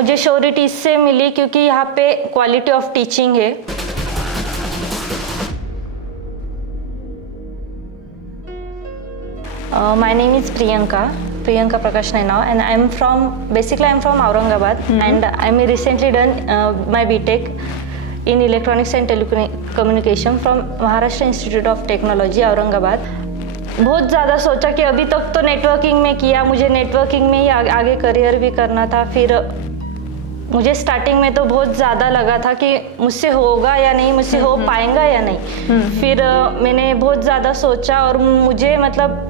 मुझे श्योरिटी इससे मिली क्योंकि यहाँ पे क्वालिटी ऑफ टीचिंग है। My name is Priyanka Prakash Nainav, and I'm from Aurangabad, and I recently done my BTech in Electronics and Telecommunication from Maharashtra Institute of Technology, Aurangabad। बहुत ज़्यादा सोचा कि अभी तक तो नेटवर्किंग में किया, मुझे नेटवर्किंग में ही आगे करियर भी करना था। फिर मुझे स्टार्टिंग में तो बहुत ज़्यादा लगा था कि मुझसे होगा या नहीं, मुझसे हो पाएगा या नहीं। फिर मैंने बहुत ज़्यादा सोचा और मुझे मतलब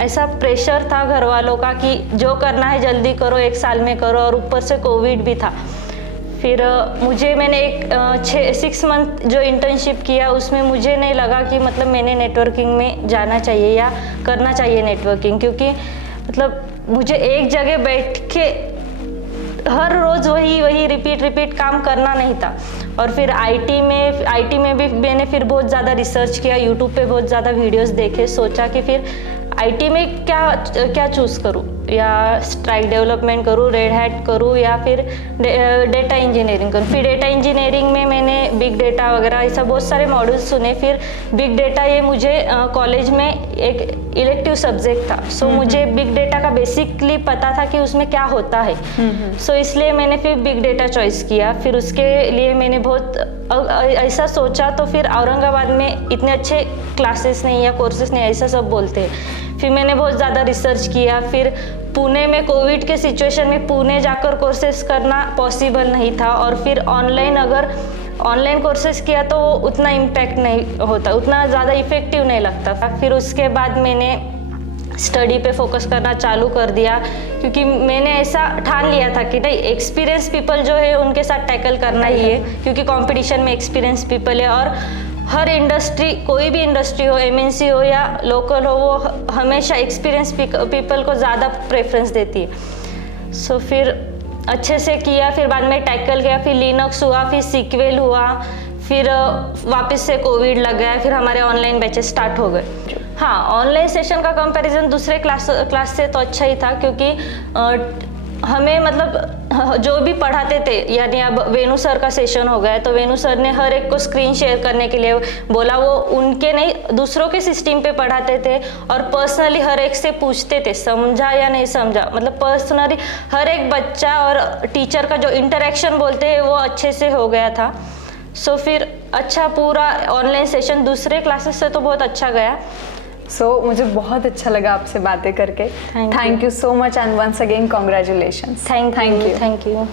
ऐसा प्रेशर था घर वालों का कि जो करना है जल्दी करो, 1 साल में करो, और ऊपर से कोविड भी था। फिर मैंने एक 6 मंथ जो इंटर्नशिप किया उसमें मुझे नहीं लगा कि मतलब मैंने नेटवर्किंग में जाना चाहिए या करना चाहिए नेटवर्किंग, क्योंकि मतलब मुझे एक जगह बैठ के हर रोज़ वही रिपीट काम करना नहीं था। और फिर आईटी में भी मैंने फिर बहुत ज़्यादा रिसर्च किया, यूट्यूब पे बहुत ज़्यादा वीडियोस देखे, सोचा कि फिर आईटी में क्या चूज़ करूँ, या स्ट्राइक डेवलपमेंट करूँ, रेड हैट करूँ, या फिर डेटा इंजीनियरिंग करूँ। फिर डेटा इंजीनियरिंग में मैंने बिग डेटा वगैरह ऐसा बहुत सारे मॉड्यूल्स सुने। फिर बिग डेटा ये मुझे कॉलेज में एक इलेक्टिव सब्जेक्ट था, सो मुझे बिग डेटा का बेसिकली पता था कि उसमें क्या होता है। सो इसलिए मैंने फिर बिग डेटा चॉइस किया। फिर उसके लिए मैंने बहुत ऐसा सोचा, तो फिर औरंगाबाद में इतने अच्छे क्लासेस नहीं या कोर्सेस नहीं, ऐसा सब बोलते हैं। फिर मैंने बहुत ज़्यादा रिसर्च किया। फिर पुणे में कोविड के सिचुएशन में पुणे जाकर कोर्सेस करना पॉसिबल नहीं था, और फिर अगर ऑनलाइन कोर्सेस किया तो वो उतना इम्पैक्ट नहीं होता, उतना ज़्यादा इफ़ेक्टिव नहीं लगता था। फिर उसके बाद मैंने स्टडी पे फोकस करना चालू कर दिया, क्योंकि मैंने ऐसा ठान लिया था कि नहीं, एक्सपीरियंस पीपल जो है उनके साथ टैकल करना ही है, क्योंकि कंपटीशन में एक्सपीरियंस पीपल है। और हर इंडस्ट्री, कोई भी इंडस्ट्री हो, एमएनसी हो या लोकल हो, वो हमेशा एक्सपीरियंस पीपल को ज़्यादा प्रेफरेंस देती है। सो फिर अच्छे से किया, फिर बाद में टैकल किया, फिर लिनक्स हुआ, फिर सीक्वेल हुआ, फिर वापस से कोविड लग गया, फिर हमारे ऑनलाइन बैचेस स्टार्ट हो गए। हाँ, ऑनलाइन सेशन का कंपैरिजन दूसरे क्लास से तो अच्छा ही था, क्योंकि हमें मतलब जो भी पढ़ाते थे, यानी अब वेणु सर का सेशन हो गया तो वेणु सर ने हर एक को स्क्रीन शेयर करने के लिए बोला। वो उनके नहीं, दूसरों के सिस्टम पे पढ़ाते थे और पर्सनली हर एक से पूछते थे समझा या नहीं समझा। मतलब पर्सनली हर एक बच्चा और टीचर का जो इंटरेक्शन बोलते हैं वो अच्छे से हो गया था। सो फिर अच्छा पूरा ऑनलाइन सेशन दूसरे क्लासेस से तो बहुत अच्छा गया। मुझे बहुत अच्छा लगा आपसे बातें करके। Thank you so much and once again congratulations. Thank you.